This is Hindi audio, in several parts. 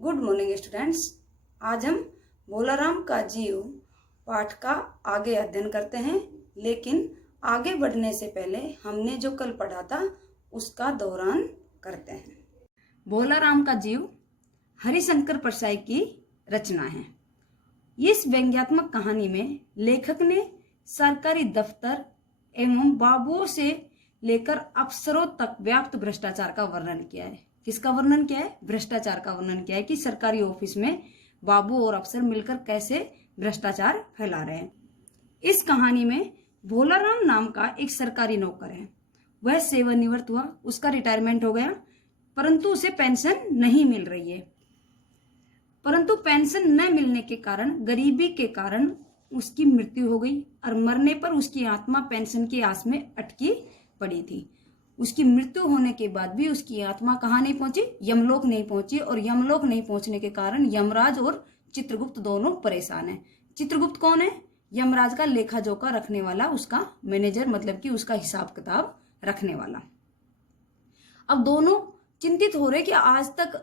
Good morning students. आज हम भोलाराम का जीव पाठ का आगे अध्ययन करते हैं, लेकिन आगे बढ़ने से पहले हमने जो कल पढ़ा था उसका दोहरान करते हैं। भोलाराम का जीव हरिशंकर परसाई की रचना है। इस व्यंग्यात्मक कहानी में लेखक ने सरकारी दफ्तर एवं बाबुओं से लेकर अफसरों तक व्याप्त भ्रष्टाचार का वर्णन किया है। किसका वर्णन किया है? भ्रष्टाचार का वर्णन किया है कि सरकारी ऑफिस में बाबू और अफसर मिलकर कैसे भ्रष्टाचार फैला रहे हैं। इस कहानी में भोलाराम नाम का एक सरकारी नौकर है। वह सेवानिवृत्त हुआ, उसका रिटायरमेंट हो गया, परंतु उसे पेंशन नहीं मिल रही है। परंतु पेंशन न मिलने के कारण, गरीबी के कारण उसकी मृत्यु हो गई और मरने पर उसकी आत्मा पेंशन की आस में अटकी पड़ी थी। उसकी मृत्यु होने के बाद भी उसकी आत्मा कहाँ नहीं पहुंची? यमलोक नहीं पहुंची। और यमलोक नहीं पहुंचने के कारण यमराज और चित्रगुप्त दोनों परेशान हैं। चित्रगुप्त कौन है? यमराज का लेखा जोखा रखने वाला, उसका मैनेजर, मतलब कि उसका हिसाब किताब रखने वाला। अब दोनों चिंतित हो रहे कि आज तक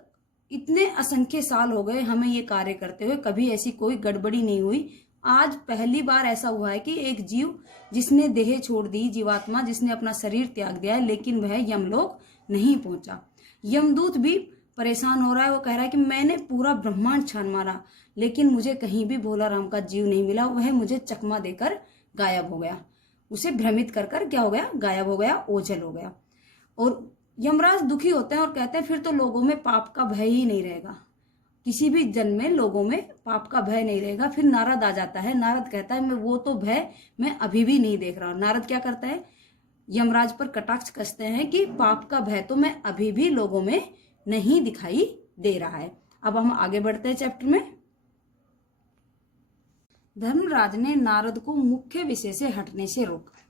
इतने असंख्य साल हो गए हमें ये कार्य करते हुए, कभी ऐसी कोई गड़बड़ी नहीं हुई। आज पहली बार ऐसा हुआ है कि एक जीव जिसने देह छोड़ दी, जीवात्मा जिसने अपना शरीर त्याग दिया है, लेकिन वह यमलोक नहीं पहुंचा। यमदूत भी परेशान हो रहा है। वो कह रहा है कि मैंने पूरा ब्रह्मांड छान मारा, लेकिन मुझे कहीं भी भोलाराम का जीव नहीं मिला। वह मुझे चकमा देकर गायब हो गया। उसे भ्रमित कर कर क्या हो गया? गायब हो गया, ओझल हो गया। और यमराज दुखी होते हैं और कहते हैं फिर तो लोगों में पाप का भय ही नहीं रहेगा। किसी भी जन्म में लोगों में पाप का भय नहीं रहेगा। फिर नारद आ जाता है। नारद कहता है मैं वो तो भय मैं अभी भी नहीं देख रहा हूं। नारद क्या करता है? यमराज पर कटाक्ष कसते हैं कि पाप का भय तो मैं अभी भी लोगों में नहीं दिखाई दे रहा है। अब हम आगे बढ़ते हैं चैप्टर में। धर्मराज ने नारद को मुख्य विषय से हटने से रोका।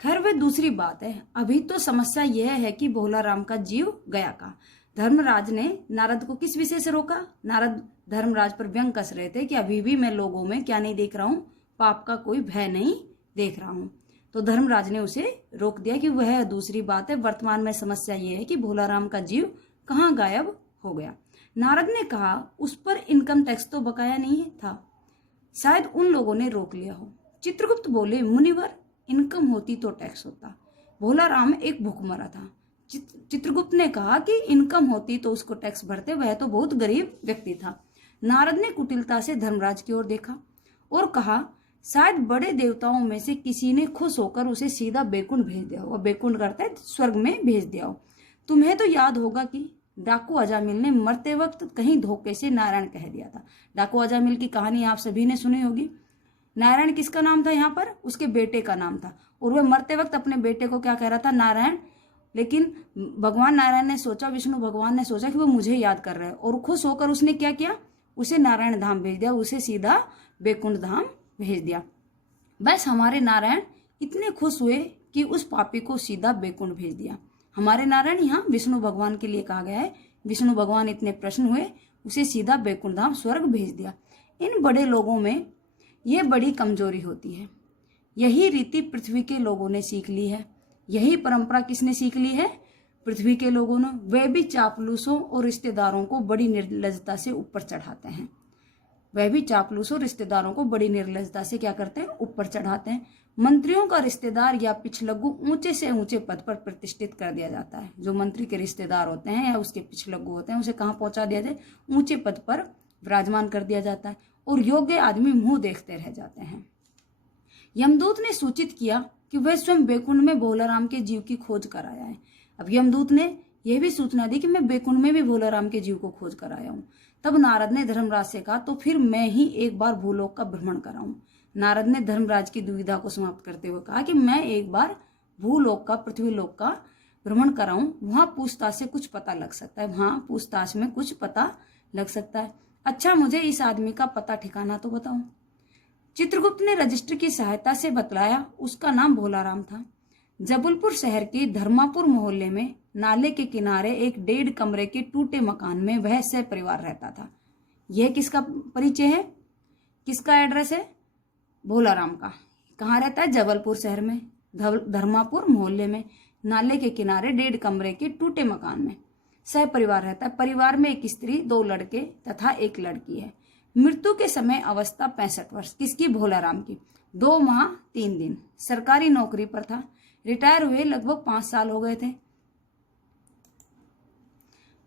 खैर वह दूसरी बात है, अभी तो समस्या यह है कि भोलाराम का जीव गया का। धर्मराज ने नारद को किस विषय से रोका? नारद धर्मराज पर व्यंग कस रहे थे कि अभी भी मैं लोगों में क्या नहीं देख रहा हूं? पाप का कोई भय नहीं देख रहा हूं। तो धर्मराज ने उसे रोक दिया कि वह दूसरी बात है, वर्तमान में समस्या यह है कि भोलाराम का जीव कहाँ गायब हो गया। नारद ने कहा उस पर इनकम टैक्स तो बकाया नहीं था, शायद उन लोगों ने रोक लिया हो। चित्रगुप्त बोले मुनिवर, इनकम होती तो टैक्स होता। भोलाराम एक भूखमरा था। चित्रगुप्त ने कहा कि इनकम होती तो उसको टैक्स भरते, वह तो बहुत गरीब व्यक्ति था। नारद ने कुटिलता से धर्मराज की ओर देखा और कहा शायद बड़े देवताओं में से किसी ने खुश होकर उसे सीधा बैकुंठ भेज दिया हो। बैकुंठ करता है स्वर्ग में भेज दिया हो। तुम्हें तो याद होगा कि डाकू अजामिल ने मरते वक्त कहीं धोखे से नारायण कह दिया था। डाकू अजामिल की कहानी आप सभी ने सुनी होगी। नारायण किसका नाम था? यहाँ पर उसके बेटे का नाम था। और वह मरते वक्त अपने बेटे को क्या कह रहा था? नारायण। लेकिन भगवान नारायण ने सोचा, विष्णु भगवान ने सोचा कि वो मुझे याद कर रहा है, और खुश होकर उसने क्या किया? उसे नारायण धाम भेज दिया, उसे सीधा बैकुंठ धाम भेज दिया। बस हमारे नारायण इतने खुश हुए कि उस पापी को सीधा बैकुंठ भेज दिया। हमारे नारायण यहाँ विष्णु भगवान के लिए कहा गया है। विष्णु भगवान इतने प्रसन्न हुए, उसे सीधा बैकुंठ धाम स्वर्ग भेज दिया। इन बड़े लोगों में यह बड़ी कमजोरी होती है। यही रीति पृथ्वी के लोगों ने सीख ली है। यही परंपरा किसने सीख ली है? पृथ्वी के लोगों ने। वे भी चापलूसों और रिश्तेदारों को बड़ी निर्लजता से ऊपर चढ़ाते हैं। वह भी चापलूसों रिश्तेदारों को बड़ी निर्लजता से क्या करते हैं? ऊपर चढ़ाते हैं। मंत्रियों का रिश्तेदार या पिछलग्गू ऊंचे से ऊंचे पद पर प्रतिष्ठित कर दिया जाता है। जो मंत्री के रिश्तेदार होते हैं या उसके पिछलग्गू होते हैं, उसे कहाँ पहुंचा दिया जाए? ऊंचे पद पर विराजमान कर दिया जाता है। और योग्य आदमी मुंह देखते रह जाते हैं। यमदूत ने सूचित किया कि वह स्वयं बैकुंठ में भोलाराम के जीव की खोज कर आया है। अब यमदूत ने यह भी सूचना दी कि मैं बैकुंठ में भी भोलाराम के जीव को खोज कर आया हूं। तब नारद ने धर्मराज से कहा तो फिर मैं ही एक बार भूलोक का भ्रमण कराऊं। नारद ने धर्मराज की दुविधा को समाप्त करते हुए कहा कि मैं एक बार भूलोक का, पृथ्वीलोक का भ्रमण कराऊं। वहां पूछताछ से कुछ पता लग सकता है। वहां पूछताछ में कुछ पता लग सकता है। अच्छा, मुझे इस आदमी का पता ठिकाना तो बताओ। चित्रगुप्त ने रजिस्टर की सहायता से बतलाया। उसका नाम भोलाराम था। जबलपुर शहर के धर्मापुर मोहल्ले में नाले के किनारे एक 1.5 कमरे के टूटे मकान में वह सपरिवार रहता था। यह किसका परिचय है? किसका एड्रेस है? भोलाराम का। कहाँ रहता है? जबलपुर शहर में, धर्मापुर मोहल्ले में, नाले के किनारे 1.5 कमरे के टूटे मकान में। सह परिवार रहता है। परिवार में एक स्त्री, 2 लड़के तथा 1 लड़की है। मृत्यु के समय अवस्था 65 वर्ष। किसकी? भोलाराम की। 2 माह 3 दिन। सरकारी नौकरी पर था। रिटायर हुए लगभग 5 साल हो गए थे।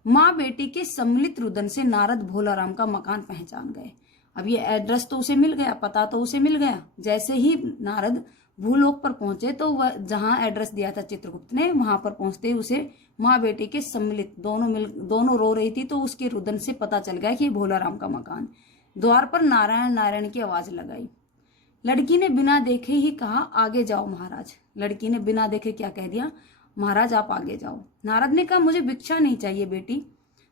माँ बेटी के सम्मिलित रुदन से नारद भोलाराम का मकान पहचान गए। अब ये एड्रेस तो उसे मिल गया, पता तो उसे मिल गया। जैसे ही नारद भूलोक पर पहुंचे तो वह जहां एड्रेस दिया था चित्रगुप्त ने, वहां पर पहुंचते ही उसे माँ बेटी के सम्मिलित दोनों रो रही थी, तो उसके रुदन से पता चल गया कि ये भोलाराम का मकान। द्वार पर नारायण नारायण की आवाज लगाई। लड़की ने बिना देखे ही कहा, आगे जाओ महाराज। लड़की ने बिना देखे क्या कह दिया? महाराज आप आगे जाओ। नारद ने कहा, मुझे भिक्षा नहीं चाहिए बेटी,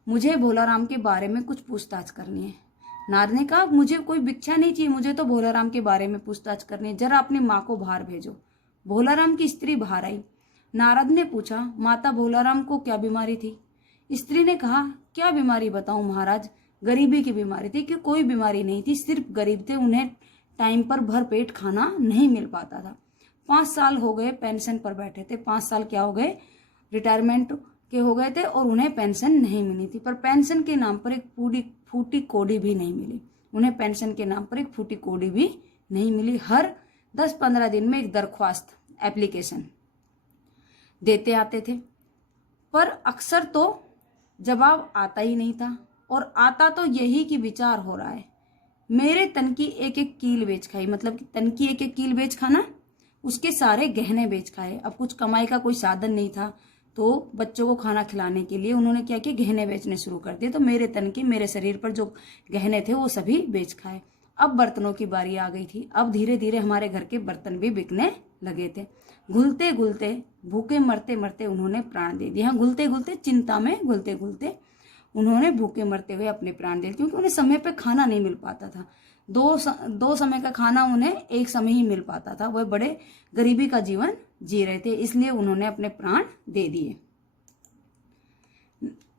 मुझे भोलाराम के बारे में कुछ पूछताछ करनी है। नारद ने कहा, मुझे कोई भिक्षा नहीं चाहिए, मुझे तो भोलाराम के बारे में पूछताछ करनी है। जरा अपनी माँ को बाहर भेजो। भोलाराम की स्त्री बाहर आई। नारद ने पूछा, माता भोलाराम को क्या बीमारी थी? स्त्री ने कहा, क्या बीमारी बताऊं महाराज? गरीबी की बीमारी थी। कि कोई बीमारी नहीं थी, सिर्फ गरीब थे, उन्हें टाइम पर भर पेट खाना नहीं मिल पाता था। 5 साल हो गए पेंशन पर बैठे थे। 5 साल क्या हो गए? रिटायरमेंट के हो गए थे और उन्हें पेंशन नहीं मिली थी। पर पेंशन के नाम पर एक फूटी कौड़ी भी नहीं मिली। उन्हें पेंशन के नाम पर एक फूटी कौड़ी भी नहीं मिली। हर 10-15 दिन में एक दरख्वास्त, एप्लीकेशन देते आते थे, पर अक्सर तो जवाब आता ही नहीं था। और आता तो यही कि विचार हो रहा है, मेरे तन की एक एक कील बेच खाई। मतलब कि तन की एक एक कील बेच खाना, उसके सारे गहने बेच खाए। अब कुछ कमाई का कोई साधन नहीं था, तो बच्चों को खाना खिलाने के लिए उन्होंने क्या किया? गहने बेचने शुरू कर दिए। तो मेरे तन के, मेरे शरीर पर जो गहने थे वो सभी बेच खाए। अब बर्तनों की बारी आ गई थी। अब धीरे धीरे हमारे घर के बर्तन भी बिकने लगे थे। घुलते घुलते, भूखे मरते मरते उन्होंने प्राण दे दिया। घुलते घुलते, चिंता में घुलते घुलते उन्होंने भूखे मरते हुए अपने प्राण दे दिए, क्योंकि उन्हें समय पे खाना नहीं मिल पाता था। दो समय का खाना उन्हें एक समय ही मिल पाता था। वह बड़े गरीबी का जीवन जी रहे थे, इसलिए उन्होंने अपने प्राण दे दिए।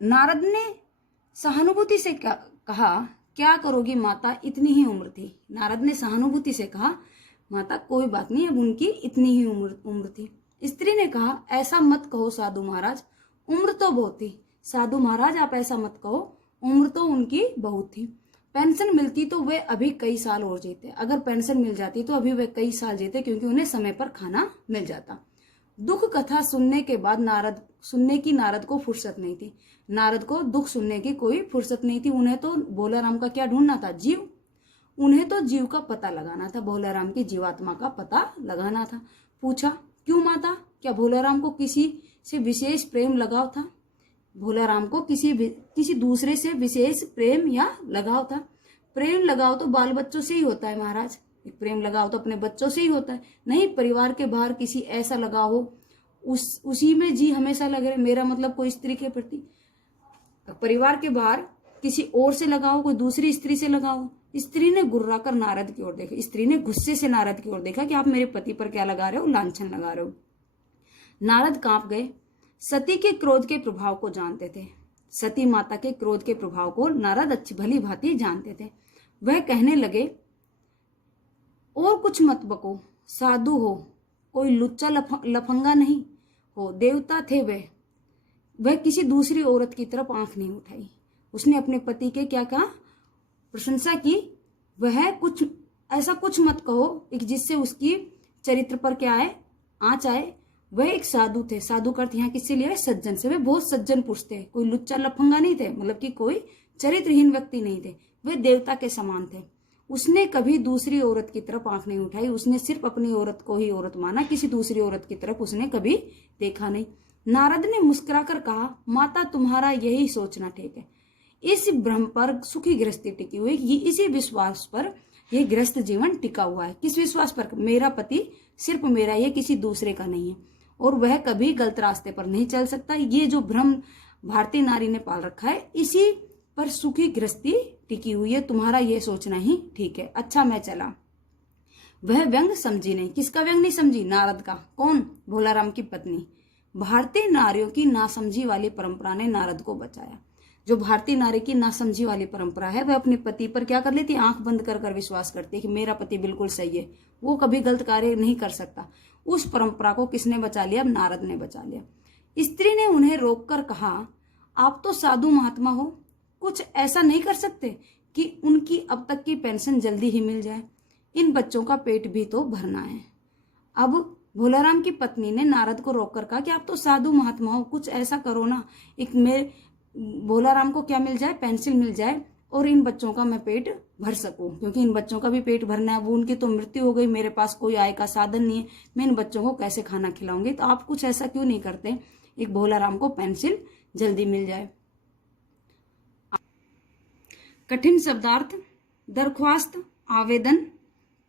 नारद ने सहानुभूति से कहा, क्या करोगी माता, इतनी ही उम्र थी। नारद ने सहानुभूति से कहा, माता कोई बात नहीं, अब उनकी इतनी ही उम्र थी। स्त्री ने कहा, ऐसा मत कहो साधु महाराज, उम्र तो बहुत थी। साधु महाराज आप ऐसा मत कहो, उम्र तो उनकी बहुत थी। पेंशन मिलती तो वे अभी कई साल और जीते। अगर पेंशन मिल जाती तो अभी वे कई साल जीते, क्योंकि उन्हें समय पर खाना मिल जाता। दुख कथा सुनने के बाद नारद को फुर्सत नहीं थी। नारद को दुख सुनने की कोई फुर्सत नहीं थी। उन्हें तो भोलाराम का क्या ढूंढना था? जीव। उन्हें तो जीव का पता लगाना था, भोलाराम की जीवात्मा का पता लगाना था। पूछा, क्यों माता, क्या भोलाराम को किसी से विशेष प्रेम लगाव था? भोलाराम को किसी दूसरे से विशेष प्रेम या लगाव था? प्रेम लगाव तो बाल बच्चों से ही होता है महाराज। एक प्रेम लगाव तो अपने बच्चों से ही होता है। नहीं, परिवार के बाहर किसी ऐसा लगाव हो, उसी में जी हमेशा लग रहे। मेरा मतलब कोई स्त्री के प्रति। परिवार के बाहर किसी और से लगाओ, कोई दूसरी स्त्री से लगाओ। स्त्री ने गुर्रा कर नारद की ओर देखा। स्त्री ने गुस्से से नारद की ओर देखा कि आप मेरे पति पर क्या लगा रहे हो? लांछन लगा रहे हो। नारद कांप गए। सती के क्रोध के प्रभाव को जानते थे। सती माता के क्रोध के प्रभाव को नारद अच्छी भली भांति जानते थे। वह कहने लगे, और कुछ मत बको, साधु हो, कोई लुच्चा लफंगा नहीं हो, देवता थे वह किसी दूसरी औरत की तरफ आंख नहीं उठाई। उसने अपने पति के क्या कहा? प्रशंसा की। वह कुछ ऐसा कुछ मत कहो जिससे उसकी चरित्र पर क्या आए? आँच आए। वह एक साधु थे। साधु का अर्थ यहाँ किससे लिया है? सज्जन से। वे बहुत सज्जन पुरुष थे, कोई लुच्चा लफंगा नहीं थे, मतलब कि कोई चरित्रहीन व्यक्ति नहीं थे। वे देवता के समान थे। उसने कभी दूसरी औरत की तरफ आंख नहीं उठाई। उसने सिर्फ अपनी औरत को ही औरत माना, किसी दूसरी औरत की तरफ उसने कभी देखा नहीं। नारद ने मुस्कुराकर कहा, माता तुम्हारा यही सोचना ठीक है। इस भ्रम पर सुखी गृहस्थी टिकी हुई, इसी विश्वास पर यह गृहस्थ जीवन टिका हुआ है। किस विश्वास पर? मेरा पति सिर्फ मेरा, ये किसी दूसरे का नहीं है, और वह कभी गलत रास्ते पर नहीं चल सकता। ये जो भ्रम भारतीय नारी ने पाल रखा है, इसी पर सुखी गृहस्थी टिकी हुई है। तुम्हारा ये सोचना ही ठीक है। अच्छा मैं चला। वह व्यंग समझी नहीं। किसका व्यंग नहीं समझी? नारद का। कौन? भोलाराम की पत्नी। भारतीय नारियों की नासमझी वाली परंपरा ने नारद को बचाया। जो भारतीय नारी की नासमझी वाली परंपरा है, वह अपने पति पर क्या कर लेती? आंख बंद कर विश्वास करती है कि मेरा पति बिल्कुल सही है, वो कभी गलत कार्य नहीं कर सकता। उस परंपरा को किसने बचा लिया? नारद ने बचा लिया। स्त्री ने उन्हें रोककर कहा, आप तो साधु महात्मा हो, कुछ ऐसा नहीं कर सकते कि उनकी अब तक की पेंशन जल्दी ही मिल जाए? इन बच्चों का पेट भी तो भरना है। अब भोलाराम की पत्नी ने नारद को रोककर कहा कि आप तो साधु महात्मा हो, कुछ ऐसा करो ना, एक मेरे भोलाराम को क्या मिल जाए, पेंसिल मिल जाए और इन बच्चों का मैं पेट भर सकूं, क्योंकि इन बच्चों का भी पेट भरना है। वो उनकी तो मृत्यु हो गई, मेरे पास कोई आय का साधन नहीं है, मैं इन बच्चों को कैसे खाना खिलाऊंगी? तो आप कुछ ऐसा क्यों नहीं करते, एक भोलाराम को पेंसिल जल्दी मिल जाए। कठिन शब्दार्थ: दरख्वास्त, आवेदन,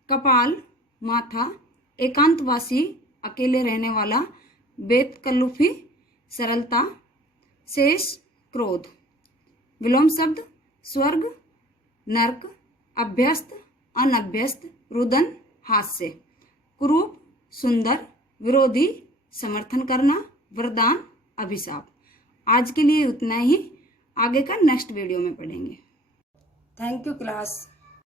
कपाल, माथा, एकांतवासी, अकेले रहने वाला, बेतकल्लुफी, सरलता, शेष, क्रोध। विलोम शब्द: स्वर्ग, नरक, अभ्यस्त, अनभ्यस्त, रुदन, हास्य। कुरूप, सुंदर, विरोधी, समर्थन करना, वरदान, अभिशाप। आज के लिए उतना ही, आगे का नेक्स्ट वीडियो में पढ़ेंगे। Thank you class.